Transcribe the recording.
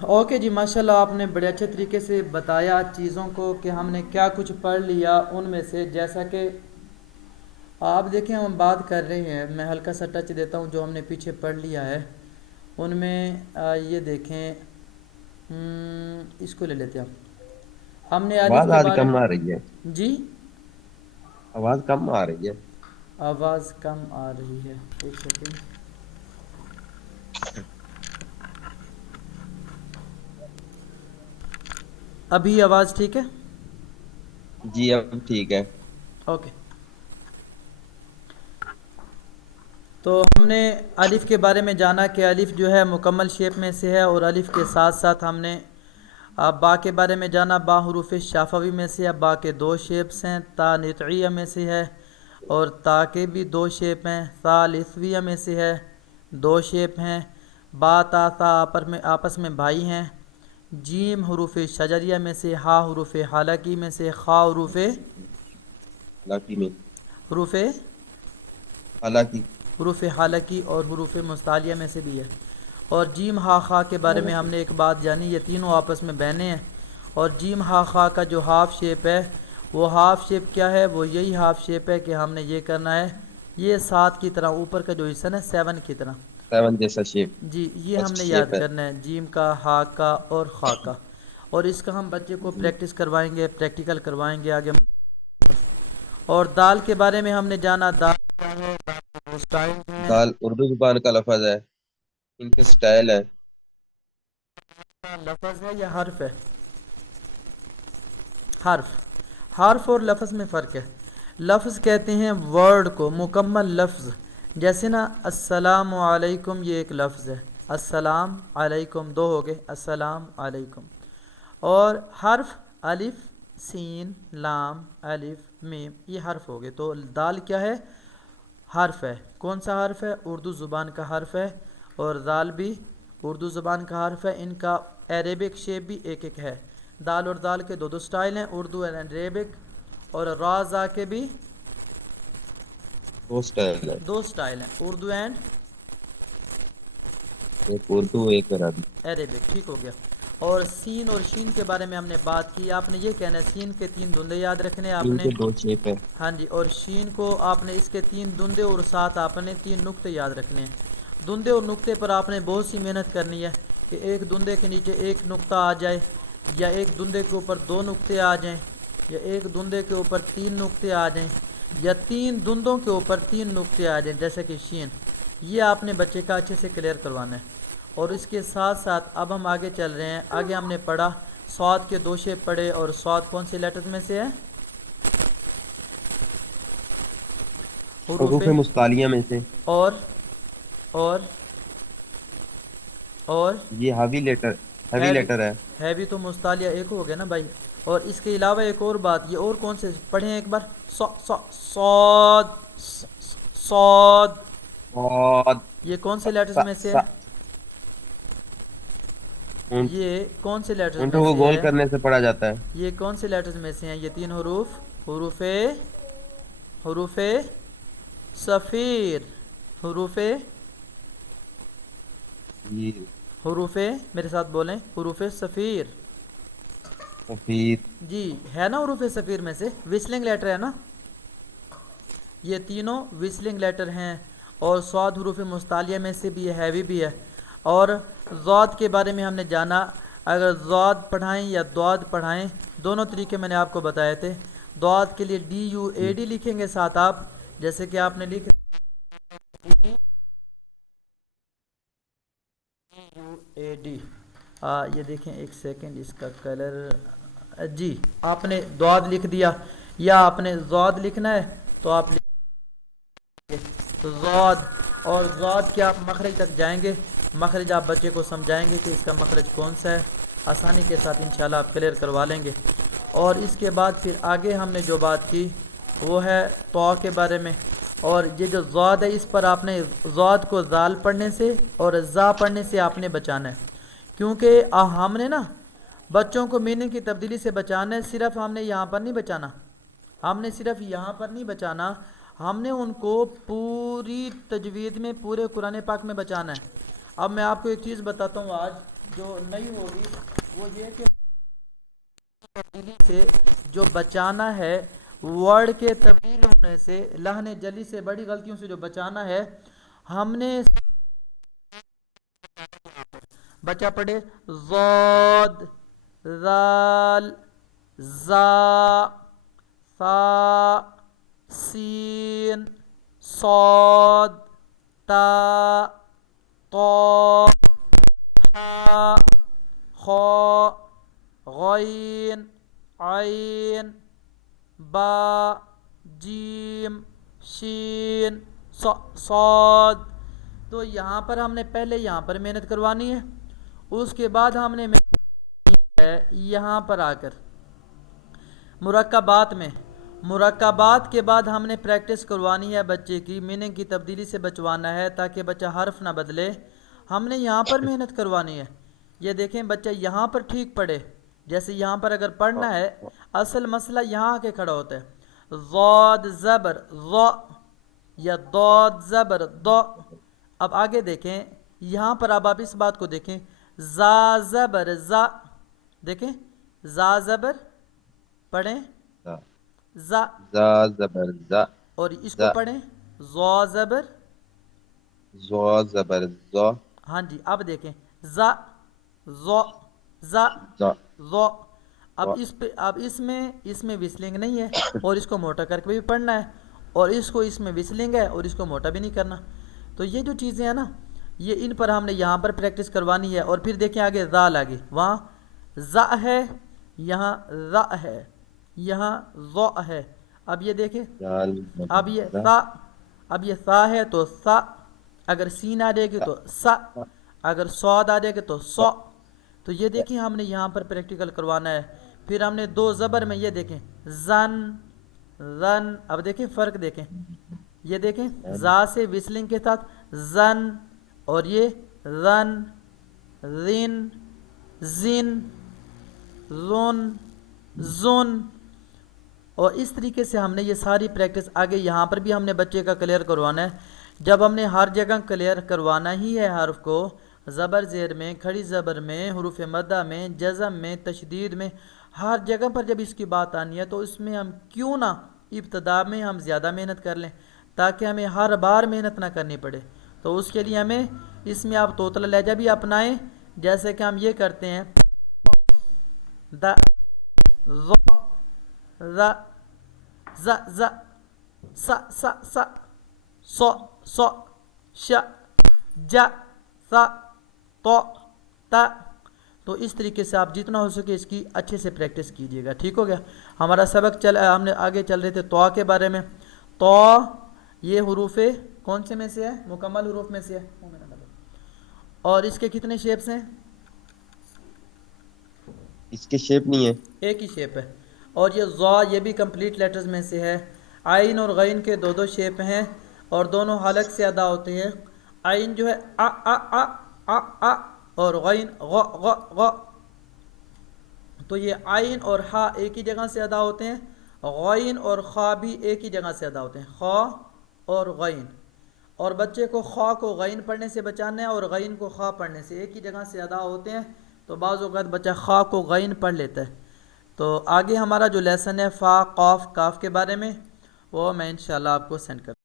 Okay جی، ماشاءاللہ آپ نے بڑے اچھے طریقے سے بتایا چیزوں کو کہ ہم نے کیا کچھ پڑھ لیا ان میں سے. جیسا کہ آپ دیکھیں ہم بات کر رہے ہیں، میں ہلکا سا ٹچ دیتا ہوں جو ہم نے پیچھے پڑھ لیا ہے ان میں. یہ دیکھیں، اس کو لے لیتے ہیں ہم نے الف آواز کے آج بارے کم میں. آ رہی ہے، جی، آواز کم آ رہی ہے. آواز کم آ رہی ہے، ایک سیکنڈ. ابھی آواز ٹھیک ہے؟ جی اب ٹھیک ہے. اوکے. تو ہم نے الف کے بارے میں جانا کہ الف جو ہے مکمل شیپ میں سے ہے، اور الف کے ساتھ ساتھ ہم نے با کے بارے میں جانا. با حروف شافوی میں سے ہے. با کے دو شیپس ہیں، تا نطعیہ میں سے ہے اور تا کے بھی دو شیپ ہیں. تا لثویہ میں سے ہے، دو شیپ ہیں. با تا ثا آپس میں بھائی ہیں. جیم حروف شجریہ میں سے. ہا حروف حلقی میں سے. خا حالانکہ میں حروف حالانکہ حروف حلقی اور حروف مستعلیہ میں سے بھی ہے. اور جیم ہا خا کے بارے میں ہم نے ایک بات جانی، یہ تینوں آپس میں بہنے ہیں. اور جیم ہا خا کا جو ہاف شیپ ہے، وہ ہاف شیپ کیا ہے؟ وہ یہی ہاف شیپ ہے کہ ہم نے یہ کرنا ہے، یہ 7 کی طرح اوپر کا جو حصہ ہے 7 کی طرح. سیون جیسا شیپ، جی، یہ ہم فرسٹ نے شیپ یاد ہے. کرنا ہے، جیم کا، ہا کا اور خا کا. اور اس کا ہم بچے کو جی پریکٹس کروائیں گے، پریکٹیکل کروائیں گے آگے. اور دال کے بارے میں ہم نے جانا. دال کیا ہے؟ دال سٹائل ہے. دال اردو زبان کا لفظ ہے، ان کے سٹائل ہے. لفظ ہے یا حرف ہے؟ حرف. حرف اور لفظ میں فرق ہے. لفظ کہتے ہیں ورڈ کو، مکمل لفظ. جیسے نا السلام علیکم، یہ ایک لفظ ہے. السلام علیکم، دو ہو گئے، السلام علیکم. اور حرف الف سین لام الف میم، یہ حرف ہو گئے. تو دال کیا ہے؟ حرف ہے. کون سا حرف ہے؟ اردو زبان کا حرف ہے. اور دال بھی اردو زبان کا حرف ہے. ان کا عربک شیپ بھی ایک ایک ہے. دال اور دال کے دو سٹائل ہیں، اردو اینڈ عربک. اور را زا کے بھی دو سٹائل ہے، دو سٹائل ہیں، اردو اینڈ ایک اردو ایک عربی. عربک. ٹھیک ہو گیا. اور سین اور شین کے بارے میں ہم نے بات کی. آپ نے یہ کہنا ہے سین کے 3 دندے یاد رکھنے آپ ان نے. کے دو شیپ ہے. ہاں جی. اور شین کو آپ نے اس کے 3 دندے اور ساتھ آپ نے 3 نقطے یاد رکھنے ہیں. دندے اور نقطے پر آپ نے بہت سی محنت کرنی ہے کہ ایک دندے کے نیچے ایک نقطہ آ جائے، یا ایک دندے کے اوپر 2 نقطے آ جائیں، یا ایک دندے کے اوپر 3 نقطے آ جائیں، یا 3 دندوں کے اوپر 3 نقطے آ جائیں جیسے کہ شین. یہ آپ نے بچے کا اچھے سے کلیئر کروانا ہے. اور اس کے ساتھ ساتھ اب ہم آگے چل رہے ہیں. آگے ہم نے پڑھا صاد کے 2 شیپ پڑھے. اور صاد کون سے لیٹر میں سے ہے؟ حروف. حروف مستعلیہ میں سے. اور اور اور یہ ہیوی لیٹر ہے. ہے بھی تو مستعلیہ ایک ہو گیا نا بھائی. اور اس کے علاوہ ایک اور بات، یہ اور کون سے پڑھیں ایک بار؟ صاد. صاد اور یہ کون سے لیٹرز میں سے ہے؟ یہ کون سے لیٹرز میں اونٹوں کو سے گول ہے؟ کرنے سے پڑھا جاتا ہے. یہ کون سے لیٹرز میں سے ہیں یہ 3 حروف؟ حروف صفیر. حروف یہ حروف میرے ساتھ بولیں، حروف صفیر. سفید. جی ہے نا حروف صفیر میں سے، وسلنگ لیٹر ہے نا. یہ تینوں وسلنگ لیٹر ہیں. اور صاد حروف مستعلیہ میں سے بھی ہے، ہیوی بھی ہے. اور ضاد کے بارے میں ہم نے جانا. اگر ضاد پڑھائیں یا ضاد پڑھائیں، دونوں طریقے میں نے آپ کو بتائے تھے. ضاد کے لیے DUAD لکھیں گے ساتھ آپ، جیسے کہ آپ نے لکھ DUAD. یہ دیکھیں ایک سیکنڈ، اس کا کلر. جی آپ نے ضاد لکھ دیا، یا آپ نے ضاد لکھنا ہے تو آپ ضاد. اور ضاد کے آپ مخرج تک جائیں گے، مخرج آپ بچے کو سمجھائیں گے کہ اس کا مخرج کون سا ہے، آسانی کے ساتھ انشاءاللہ آپ کلیئر کروا لیں گے. اور اس کے بعد پھر آگے ہم نے جو بات کی وہ ہے طا کے بارے میں. اور یہ جو ضاد ہے، اس پر آپ نے ضاد کو ذال پڑھنے سے اور ذا پڑھنے سے آپ نے بچانا ہے. کیونکہ ہم نے نا بچوں کو میننگ کی تبدیلی سے بچانا ہے. صرف ہم نے یہاں پر نہیں بچانا، ہم نے صرف یہاں پر نہیں بچانا، ہم نے ان کو پوری تجوید میں، پورے قرآن پاک میں بچانا ہے. اب میں آپ کو ایک چیز بتاتا ہوں. جو نئی ہوگی وہ یہ کہ تبدیلی سے جو بچانا ہے، ورڈ کے تبدیل ہونے سے، لہن جلی سے، بڑی غلطیوں سے جو بچانا ہے، ہم نے بچہ پڑھے ضاد، ذال، زا، ثا، سین، صاد، تا، طا، حا، خا، غین، عین، با، جیم، شین، صاد۔ تو یہاں پر ہم نے پہلے یہاں پر محنت کروانی ہے، اس کے بعد ہم نے محنت کرنی ہے یہاں پر آ کر مرکبات کے بعد ہم نے پریکٹس کروانی ہے بچے کی، میننگ کی تبدیلی سے بچوانا ہے تاکہ بچہ حرف نہ بدلے، ہم نے یہاں پر محنت کروانی ہے۔ یہ دیکھیں بچہ یہاں پر ٹھیک پڑھے، جیسے یہاں پر اگر پڑھنا ہے، اصل مسئلہ یہاں آ کے کھڑا ہوتا ہے، ضاد زبر ض یا ضاد زبر ض۔ اب آگے دیکھیں یہاں پر، اب آپ اس بات کو دیکھیں، زا زبر زا، دیکھیں زا زبر پڑھیں زا زا، زا زبر زا، اور اس کو زا پڑھیں زو زبر، زو زبر زو، ہاں جی اب دیکھیں زا زو زا زا زو۔ اب زو، اس پہ، اب اس میں وسلنگ نہیں ہے، اور اس کو موٹا کر کے بھی پڑھنا ہے، اور اس کو اس میں وسلنگ ہے اور اس کو موٹا بھی نہیں کرنا۔ تو یہ جو چیزیں ہیں نا، یہ ان پر ہم نے یہاں پر پریکٹس کروانی ہے۔ اور پھر دیکھیں آگے ذال، آگے وہاں ز ہے، یہاں ذ ہے، یہاں ذو ہے۔ اب یہ دیکھیں، دال زبر اب یہ زا، سا، اب یہ سا ہے تو سا، اگر سین آ جائے گی سا تو سا، سا اگر سواد آ جائے گی تو سا سو۔ تو یہ دیکھیں ہم نے یہاں پر پریکٹیکل کروانا ہے۔ پھر ہم نے دو زبر میں یہ دیکھیں زن زن، اب دیکھیں فرق دیکھیں، یہ دیکھیں زن، زا سے وسلنگ کے ساتھ زن، اور یہ رن، رن، زن، زن، زن۔ اور اس طریقے سے ہم نے یہ ساری پریکٹس آگے یہاں پر بھی ہم نے بچے کا کلیئر کروانا ہے۔ جب ہم نے ہر جگہ کلیئر کروانا ہی ہے حرف کو، زبر زیر میں، کھڑی زبر میں، حروف مدہ میں، جزم میں، تشدید میں، ہر جگہ پر جب اس کی بات آنی ہے تو اس میں ہم کیوں نہ ابتدا میں ہم زیادہ محنت کر لیں تاکہ ہمیں ہر بار محنت نہ کرنی پڑے۔ تو اس کے لیے ہمیں اس میں آپ توتلا لہجہ بھی اپنائیں، جیسے کہ ہم یہ کرتے ہیں دا ظ ذ ز ز س س س ص ص ش ج ث ط ت۔ تو اس طریقے سے آپ جتنا ہو سکے اس کی اچھے سے پریکٹس کیجیے گا، ٹھیک ہو گیا۔ ہمارا سبق ہم نے آگے چل رہے تھے تو کے بارے میں۔ تو یہ حروف کون سے میں سے ہے؟ مکمل حروف میں سے ہے، اور اس کے کتنے شیپس ہیں؟ اس کے شیپ نہیں ہے، ایک ہی شیپ ہے۔ اور یہ ضا، یہ بھی کمپلیٹ لیٹرز میں سے ہے۔ عین اور غین کے دو دو شیپ ہیں اور دونوں حلق سے ادا ہوتے ہیں۔ عین جو ہے ا اور غین غ غ غ۔ تو یہ عین اور ہا ایک ہی جگہ سے ادا ہوتے ہیں، غین اور خا بھی ایک ہی جگہ سے ادا ہوتے ہیں، خا اور غین۔ اور بچے کو خا کو غین پڑھنے سے بچانا ہے اور غین کو خا پڑھنے سے، ایک ہی جگہ سے ادا ہوتے ہیں، تو بعض اوقات بچہ خا کو غین پڑھ لیتا ہے۔ تو آگے ہمارا جو لیسن ہے فا قاف کاف کے بارے میں، وہ میں انشاءاللہ آپ کو سینڈ کروں۔